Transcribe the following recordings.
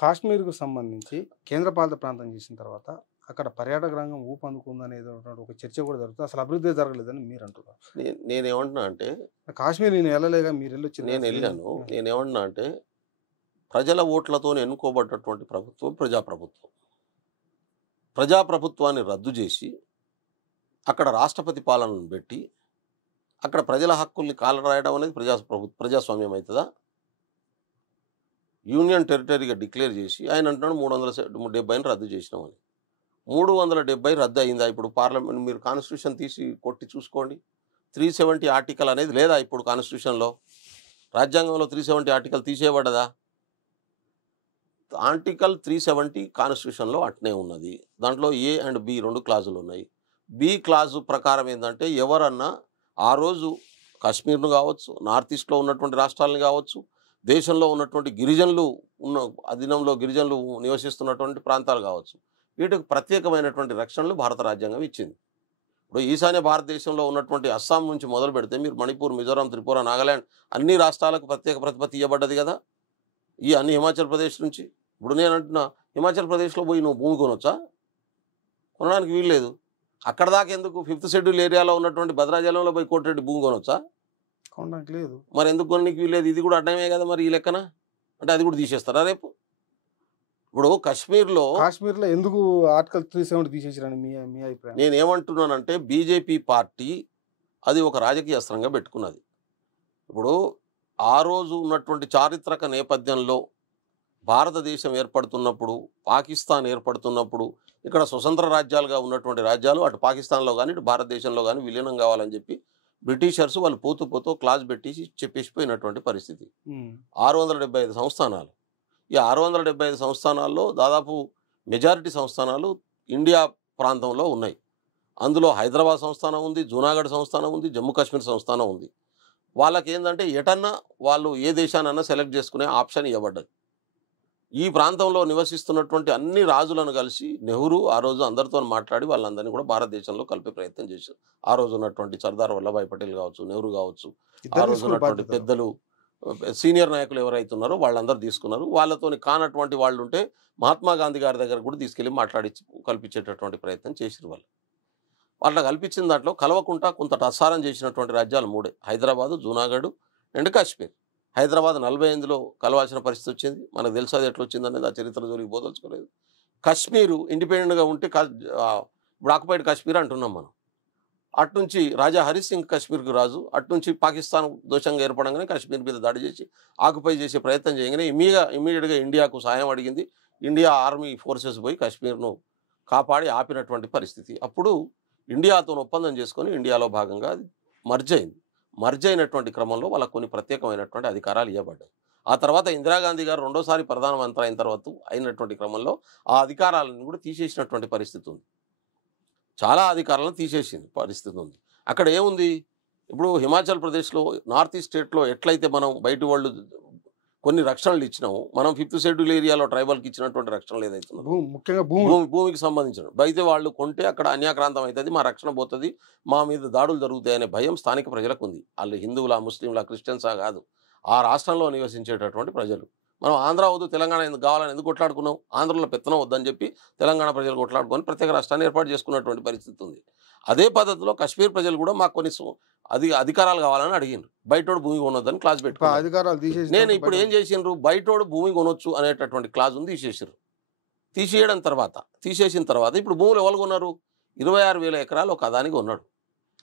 కాశ్మీర్‌కు సంబంధించి కేంద్రపాలిత ప్రాంతం చేసిన తర్వాత అక్కడ పర్యాటక రంగం ఊపందుకుందనేది ఒక చర్చ కూడా జరుగుతుంది. అసలు అభివృద్ధి జరగలేదని మీరు అంటున్నారు. నేనేమంటున్నా అంటే కాశ్మీర్ నేను వెళ్ళలేగా మీరు వెళ్ళొచ్చిండ్రు నేను అసలు వెళ్ళాను. నేనేమంటున్నా అంటే ప్రజల ఓట్లతో ఎన్నుకోబడ్డటువంటి ప్రభుత్వం ప్రజాప్రభుత్వం. ప్రజాప్రభుత్వాన్ని రద్దు చేసి అక్కడ రాష్ట్రపతి పాలనను పెట్టి అక్కడ ప్రజల హక్కుల్ని కాలరాయడం అనేది ప్రజాస్వామ్యం అవుతుందా? యూనియన్ టెరిటరీగా డిక్లేర్ చేసి ఆయన అంటున్నాడు 370ని రద్దు చేసినామని. 370 రద్దు అయిందా? ఇప్పుడు పార్లమెంట్ మీరు కాన్స్టిట్యూషన్ తీసి కొట్టి చూసుకోండి. 370 ఆర్టికల్ అనేది లేదా ఇప్పుడు కాన్స్టిట్యూషన్లో? రాజ్యాంగంలో 370 ఆర్టికల్ తీసేయబడ్డదా? ఆర్టికల్ 370 కాన్స్టిట్యూషన్లో అట్నే ఉన్నది. దాంట్లో ఏ అండ్ బి 2 క్లాజులు ఉన్నాయి. బి క్లాజు ప్రకారం ఏంటంటే ఎవరన్నా ఆ రోజు కాశ్మీర్ను కావచ్చు, నార్త్ ఈస్ట్లో ఉన్నటువంటి రాష్ట్రాలను కావచ్చు, దేశంలో ఉన్నటువంటి గిరిజనులు అధీనంలో గిరిజనులు నివసిస్తున్నటువంటి ప్రాంతాలు కావచ్చు, వీటికి ప్రత్యేకమైనటువంటి రక్షణలు భారత రాజ్యాంగం ఇచ్చింది. ఇప్పుడు ఈశాన్య భారతదేశంలో ఉన్నటువంటి అస్సాం నుంచి మొదలు పెడితే మీరు మణిపూర్, మిజోరాం, త్రిపుర, నాగాలాండ్ అన్ని రాష్ట్రాలకు ప్రత్యేక ప్రతిపత్తి ఇవ్వబడ్డది కదా. ఈ అన్ని హిమాచల్ ప్రదేశ్ నుంచి. ఇప్పుడు నేను అంటున్నా హిమాచల్ ప్రదేశ్లో పోయి నువ్వు భూమి కొనొచ్చా? కొనడానికి వీల్లేదు. అక్కడ దాకా ఎందుకు 5th షెడ్యూల్ ఏరియాలో ఉన్నటువంటి భద్రాచలంలో పోయి కోటిరెడ్డి భూమి కొనొచ్చా? కొనడానికి లేదు. మరి ఎందుకు కొనడానికి వీల్లేదు? ఇది కూడా అడ్డమే కదా మరి ఈ లెక్కన. అంటే అది కూడా తీసేస్తారా రేపు? ఇప్పుడు కాశ్మీర్లో ఎందుకు ఆర్టికల్ 370 తీసేసారని మీ అభిప్రాయం? నేనేమంటున్నానంటే బీజేపీ పార్టీ అది ఒక రాజకీయ అస్త్రంగా పెట్టుకున్నది. ఇప్పుడు ఆ రోజు ఉన్నటువంటి చారిత్రక నేపథ్యంలో భారతదేశం ఏర్పడుతున్నప్పుడు, పాకిస్తాన్ ఏర్పడుతున్నప్పుడు ఇక్కడ స్వతంత్ర రాజ్యాలుగా ఉన్నటువంటి రాజ్యాలు అటు పాకిస్తాన్లో కానీ ఇటు భారతదేశంలో కానీ విలీనం కావాలని చెప్పి బ్రిటిషర్స్ వాళ్ళు పోతూ క్లాజ్ పెట్టేసి చెప్పేసిపోయినటువంటి పరిస్థితి. 675 సంస్థానాలు. ఈ 675 సంస్థానాల్లో దాదాపు మెజారిటీ సంస్థానాలు ఇండియా ప్రాంతంలో ఉన్నాయి. అందులో హైదరాబాద్ సంస్థానం ఉంది, జూనాగఢ్ సంస్థానం ఉంది, జమ్మూ కాశ్మీర్ సంస్థానం ఉంది. వాళ్ళకి ఏంటంటే ఎటన్నా వాళ్ళు ఏ దేశానన్నా సెలెక్ట్ చేసుకునే ఆప్షన్ ఇవ్వబడ్డది. ఈ ప్రాంతంలో నివసిస్తున్నటువంటి అన్ని రాజులను కలిసి నెహ్రూ ఆ రోజు అందరితో మాట్లాడి వాళ్ళందరినీ కూడా భారతదేశంలో కలిపే ప్రయత్నం చేశారు. ఆ రోజు ఉన్నటువంటి సర్దార్ వల్లభాయ్ పటేల్ కావచ్చు, నెహ్రూ కావచ్చు, ఆ రోజు ఉన్నటువంటి పెద్దలు సీనియర్ నాయకులు ఎవరైతున్నారో వాళ్ళందరూ తీసుకున్నారు. వాళ్ళతోని కానటువంటి వాళ్ళు ఉంటే మహాత్మా గాంధీ గారి దగ్గర కూడా తీసుకెళ్ళి మాట్లాడి కల్పించేటటువంటి ప్రయత్నం చేశారు. వాళ్ళ కల్పించిన దాంట్లో కలవకుండా కొంత టస్సారం చేసినటువంటి రాజ్యాలు 3: హైదరాబాదు, జూనాగఢ్ అండ్ కాశ్మీర్. హైదరాబాద్ 45లో కలవాల్సిన పరిస్థితి వచ్చింది. మనకు తెలుసు అది ఎట్లా వచ్చింది అనేది, ఆ చరిత్ర జోలికి పోదలుచుకోలేదు. కాశ్మీరు ఇండిపెండెంట్గా ఉంటే ఇప్పుడు ఆక్యుపైడ్ కాశ్మీర్ అంటున్నాం మనం. అట్నుంచి రాజా హరి సింగ్ కాశ్మీర్కి రాజు, అట్నుంచి పాకిస్తాన్ దోషంగా ఏర్పడంగానే కాశ్మీర్ మీద దాడి చేసి ఆక్యుపై చేసే ప్రయత్నం చేయగానే ఇమీడియట్గా ఇండియాకు సాయం అడిగింది. ఇండియా ఆర్మీ ఫోర్సెస్ పోయి కాశ్మీర్ను కాపాడి ఆపినటువంటి పరిస్థితి. అప్పుడు ఇండియాతో ఒప్పందం చేసుకొని ఇండియాలో భాగంగా అది మర్జ్ అయినటువంటి క్రమంలో వాళ్ళకు కొన్ని ప్రత్యేకమైనటువంటి అధికారాలు ఇవ్వబడ్డాయి. ఆ తర్వాత ఇందిరాగాంధీ గారు రెండోసారి ప్రధానమంత్రి అయిన తర్వాత అయినటువంటి క్రమంలో ఆ అధికారాలను కూడా తీసేసినటువంటి పరిస్థితి ఉంది. చాలా అధికారాలను తీసేసిన పరిస్థితి ఉంది. అక్కడ ఏముంది? ఇప్పుడు హిమాచల్ ప్రదేశ్లో, నార్త్ ఈస్ట్ స్టేట్లో ఎట్లయితే మనం బయట వాళ్ళు కొన్ని రక్షణలు ఇచ్చినాము, మనం 5th షెడ్యూల్ ఏరియాలో ట్రైబల్కి ఇచ్చినటువంటి రక్షణలు ఏదైతే ముఖ్యంగా భూమికి సంబంధించిన అయితే వాళ్ళు కొంటే అక్కడ అన్యాక్రాంతం అవుతుంది, మా రక్షణ పోతుంది, మా మీద దాడులు జరుగుతాయనే భయం స్థానిక ప్రజలకు ఉంది. వాళ్ళు హిందువులా, ముస్లింలా, క్రిస్టియన్సా కాదు, ఆ రాష్ట్రంలో నివసించేటటువంటి ప్రజలు. మనం ఆంధ్ర వద్దు తెలంగాణ ఎందుకు కావాలని ఎందుకు కొట్లాడుకున్నాం? ఆంధ్రలో పెత్తనం వద్దని చెప్పి తెలంగాణ ప్రజలు కొట్లాడుకొని ప్రత్యేక రాష్ట్రాన్ని ఏర్పాటు చేసుకున్నటువంటి పరిస్థితి ఉంది. అదే పద్ధతిలో కాశ్మీర్ ప్రజలు కూడా మాకు కొన్ని అధికారాలు కావాలని అడిగిండ్రు. బయటోడు భూమి కొనొద్దని క్లాజ్ పెట్టుకున్నారు. నేను ఇప్పుడు ఏం చేసిండ్రు? బయటోడు భూమి కొనొచ్చు అనేటటువంటి క్లాజ్ ఉంది తీసేసారు. తీసేసిన తర్వాత ఇప్పుడు భూములు ఎవరు కొన్నారు? 26,000 ఎకరాలు ఒక అదానికి ఉన్నాడు.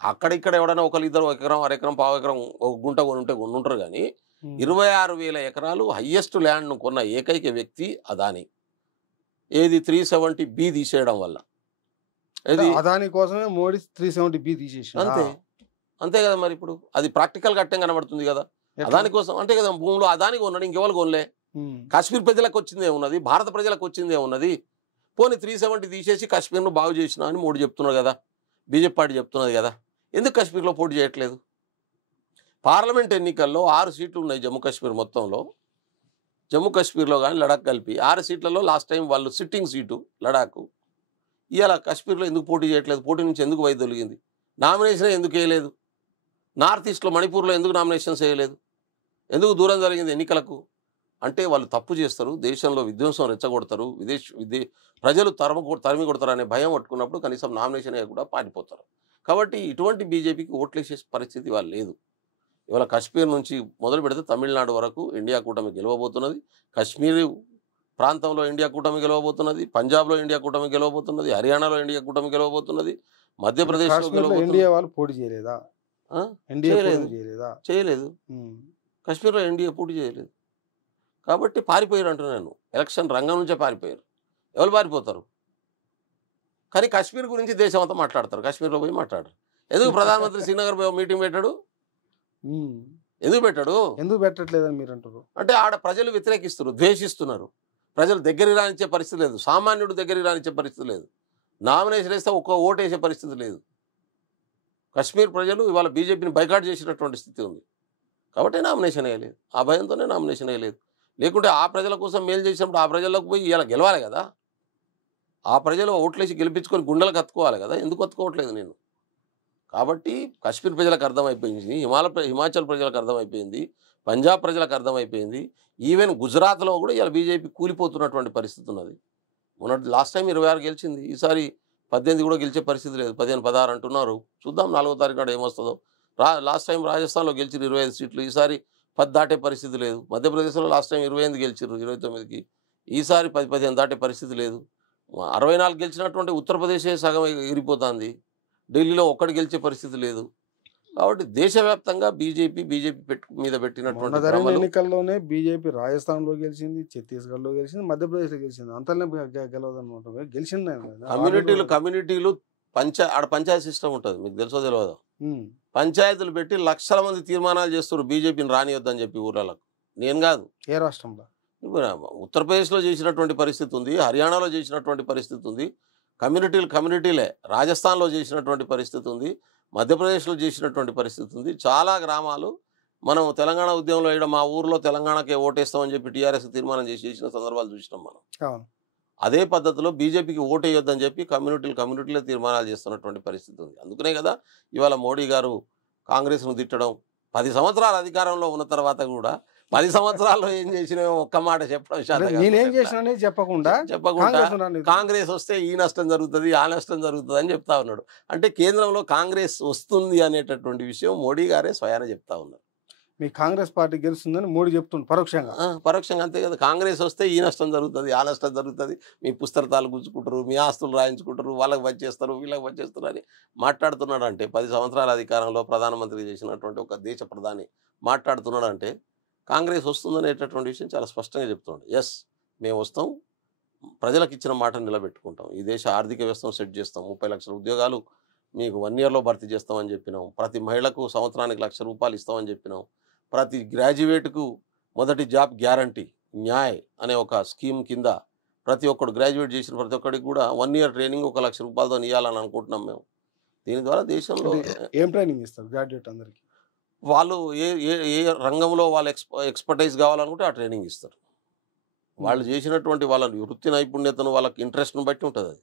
అక్కడిక్కడ ఎవడైనా ఒకరు ఇద్దరు ఎకరం, అరెకరం, పావు ఎకరం, ఒక గుంట కొనుంటారు. కానీ 26,000 ఎకరాలు హయ్యెస్ట్ ల్యాండ్ను కొన్న ఏకైక వ్యక్తి అదాని. ఏది 370B తీసేయడం వల్ల. అదాని కోసమే మోడీ 370B తీసేసి అంతే కదా. మరి ఇప్పుడు అది ప్రాక్టికల్గా అట్టం కనబడుతుంది కదా. అదాని కోసం అంటే కదా భూములు అదానికి ఉన్నాడు, ఇంకెవరు కొనలే. కాశ్మీర్ ప్రజలకు వచ్చిందే ఉన్నది, భారత ప్రజలకు వచ్చిందే ఉన్నది. పోనీ 370 తీసేసి కాశ్మీర్ను బాగు చేసినా అని మోడీ చెప్తున్నారు కదా, బీజేపీ పార్టీ చెప్తున్నది కదా. ఎందుకు కాశ్మీర్లో పోటీ చేయట్లేదు? పార్లమెంట్ ఎన్నికల్లో 6 సీట్లు ఉన్నాయి జమ్మూ కాశ్మీర్ మొత్తంలో. జమ్మూ కాశ్మీర్లో కానీ లడాక్ కలిపి 6 సీట్లలో లాస్ట్ టైం వాళ్ళు సిట్టింగ్ సీటు లడాక్. ఇవాళ కాశ్మీర్లో ఎందుకు పోటీ చేయట్లేదు? పోటీ నుంచి ఎందుకు వైదొలిగింది? నామినేషన్ ఎందుకు వేయలేదు? నార్త్ ఈస్ట్లో మణిపూర్లో ఎందుకు నామినేషన్స్ వేయలేదు? ఎందుకు దూరం జరిగింది ఎన్నికలకు? అంటే వాళ్ళు తప్పు చేస్తారు, దేశంలో విధ్వంసం రెచ్చగొడతారు, ప్రజలు తరిమి కొడతారు అనే భయం పట్టుకున్నప్పుడు కనీసం నామినేషన్ కూడా పారిపోతారు. కాబట్టి ఇటువంటి బీజేపీకి ఓట్లేసే పరిస్థితి వాళ్ళు లేదు. ఇవాళ కశ్మీర్ నుంచి మొదలు పెడితే తమిళనాడు వరకు ఇండియా కూటమి గెలవబోతున్నది. కశ్మీర్ ప్రాంతంలో ఇండియా కూటమి గెలవబోతున్నది, పంజాబ్లో ఇండియా కూటమి గెలవబోతున్నది, హర్యానాలో ఇండియా కూటమి గెలవబోతున్నది, మధ్యప్రదేశ్లో గెలవబోతున్నది. ఇండియా వాళ్ళు పోటీ చేయలేదా? చేయలేదు. కశ్మీర్లో ఎన్డీఏ పోటీ చేయలేదు కాబట్టి పారిపోయారు అంటున్నాను. ఎలక్షన్ రంగం నుంచే పారిపోయారు. ఎవరు పారిపోతారు? కానీ కశ్మీర్ గురించి దేశం అంతా మాట్లాడతారు, కశ్మీర్లో పోయి మాట్లాడరు. ఎందుకు ప్రధానమంత్రి శ్రీనగర్ పోయి మీటింగ్ పెట్టాడు? ఎందుకు పెట్టట్లేదని మీరు అంటారు? అంటే ఆడ ప్రజలు వ్యతిరేకిస్తున్నారు, ద్వేషిస్తున్నారు. ప్రజలు దగ్గరికి రానిచ్చే పరిస్థితి లేదు, సామాన్యుడు దగ్గరికి రానిచ్చే పరిస్థితి లేదు, నామినేషన్ వేస్తే ఒక్క ఓటు వేసే పరిస్థితి లేదు. కశ్మీర్ ప్రజలు ఇవాళ బీజేపీని బైకాట్ చేసినటువంటి స్థితి ఉంది కాబట్టి నామినేషన్ వేయలేదు. ఆ భయంతోనే నామినేషన్ వేయలేదు. లేకుంటే ఆ ప్రజల కోసం మేలు చేసినప్పుడు ఆ ప్రజలకు పోయి ఇలా గెలవాలి కదా, ఆ ప్రజలు ఓట్లేసి గెలిపించుకొని గుండెలకు కత్తుకోవాలి కదా, ఎందుకు కత్తుకోవట్లేదు నేను? కాబట్టి కశ్మీర్ ప్రజలకు అర్థమైపోయింది, హిమాచల్ ప్రజలకు అర్థమైపోయింది, పంజాబ్ ప్రజలకు అర్థమైపోయింది, ఈవెన్ గుజరాత్లో కూడా ఇలా బీజేపీ కూలిపోతున్నటువంటి పరిస్థితి ఉన్నది. మొన్నటి లాస్ట్ టైం 26 గెలిచింది, ఈసారి 18 కూడా గెలిచే పరిస్థితి లేదు, 15-16 అంటున్నారు. చూద్దాం 4వ తారీఖు నాడు ఏమొస్తుందో. లాస్ట్ టైం రాజస్థాన్లో గెలిచారు 25 సీట్లు, ఈసారి 10 దాటే పరిస్థితి లేదు. మధ్యప్రదేశ్లో లాస్ట్ టైం 28 గెలిచారు 29కి, ఈసారి 10-15 దాటే పరిస్థితి లేదు. 64 గెలిచినటువంటి ఉత్తరప్రదేశే సగం ఎగిరిపోతుంది, ఢిల్లీలో ఒక్కటి గెలిచే పరిస్థితి లేదు. కాబట్టి దేశవ్యాప్తంగా బీజేపీ మీద పెట్టినటువంటి ఎన్నికల్లోనే బీజేపీ రాజస్థాన్లో గెలిచింది, ఛత్తీస్గఢ్లో గెలిచింది, మధ్యప్రదేశ్లో గెలిచింది, అంతలో గెలవదన్నమాట. గెలిచింది కమ్యూనిటీలు ఆడ పంచాయతీ సిస్టమ్ ఉంటుంది, మీకు తెలుసో తెలియదు. పంచాయతీలు పెట్టి లక్షల మంది తీర్మానాలు చేస్తారు బీజేపీని రానియొద్దని చెప్పి ఊర్లకు. నేను కాదు, ఏ రాష్ట్రంలో? ఉత్తరప్రదేశ్లో చేసినటువంటి పరిస్థితి ఉంది, హర్యానాలో చేసినటువంటి పరిస్థితి ఉంది, కమ్యూనిటీలే రాజస్థాన్లో చేసినటువంటి పరిస్థితి ఉంది, మధ్యప్రదేశ్లో చేసినటువంటి పరిస్థితి ఉంది. చాలా గ్రామాలు మనం తెలంగాణ ఉద్యమంలో ఇక్కడ మా ఊర్లో తెలంగాణకే ఓటేస్తామని చెప్పి టీఆర్ఎస్ తీర్మానం చేసిన సందర్భాలు చూసినాం మనం. అదే పద్ధతిలో బీజేపీకి ఓటు వేయొద్దని చెప్పి కమ్యూనిటీలే తీర్మానాలు చేస్తున్నటువంటి పరిస్థితి ఉంది. అందుకనే కదా ఇవాళ మోడీ గారు కాంగ్రెస్ను తిట్టడం, 10 సంవత్సరాలు అధికారంలో ఉన్న తర్వాత కూడా 10 సంవత్సరాల్లో ఏం చేసినా ఒక్క మాట చెప్పకుండా కాంగ్రెస్ వస్తే ఈ నష్టం జరుగుతుంది, ఆ నష్టం జరుగుతుంది అని చెప్తా ఉన్నాడు. అంటే కేంద్రంలో కాంగ్రెస్ వస్తుంది అనేటటువంటి విషయం మోడీ గారే స్వయాన చెప్తా ఉన్నారు. మీ కాంగ్రెస్ పార్టీ గెలుస్తుందని మోడీ చెప్తుంది పరోక్షంగా అంతే కదా. కాంగ్రెస్ వస్తే ఈ నష్టం జరుగుతుంది, ఆ నష్టం జరుగుతుంది, మీ పుస్తకాలు గుంజుకుంటారు, మీ ఆస్తులు రాయించుకుంటారు, వాళ్ళకి వచ్చేస్తారు, వీళ్ళకి వచ్చేస్తారు అని మాట్లాడుతున్నాడు. అంటే 10 సంవత్సరాల అధికారంలో ప్రధానమంత్రి చేసినటువంటి ఒక దేశ ప్రధాని మాట్లాడుతున్నాడు అంటే కాంగ్రెస్ వస్తుందనేటటువంటి విషయం చాలా స్పష్టంగా చెప్తున్నాడు. ఎస్, మేము వస్తాం, ప్రజలకు ఇచ్చిన మాట నిలబెట్టుకుంటాం, ఈ దేశ ఆర్థిక వ్యవస్థను సెట్ చేస్తాం, 30 లక్షల ఉద్యోగాలు మీకు 1 ఇయర్లో భర్తీ చేస్తామని చెప్పినాం, ప్రతి మహిళకు సంవత్సరానికి ₹1,00,000 ఇస్తామని చెప్పినాం, ప్రతి గ్రాడ్యుయేట్కు మొదటి జాబ్ గ్యారంటీ న్యాయ్ అనే ఒక స్కీమ్ కింద ప్రతి ఒక్కడు గ్రాడ్యుయేట్ చేసిన ప్రతి ఒక్కడికి కూడా 1 ఇయర్ ట్రైనింగ్ ₹1,00,000తో ఇవ్వాలని అనుకుంటున్నాం మేము. దీని ద్వారా దేశంలో ఏం ట్రైనింగ్ ఇస్తారు గ్రాడ్యుయేట్ అందరికీ? వాళ్ళు ఏ రంగంలో వాళ్ళ ఎక్స్పర్టైజ్ కావాలనుకుంటే ఆ ట్రైనింగ్ ఇస్తారు. వాళ్ళు చేసినటువంటి వాళ్ళ వృత్తి నైపుణ్యతను వాళ్ళకి ఇంట్రెస్ట్ను బట్టి ఉంటుంది అది.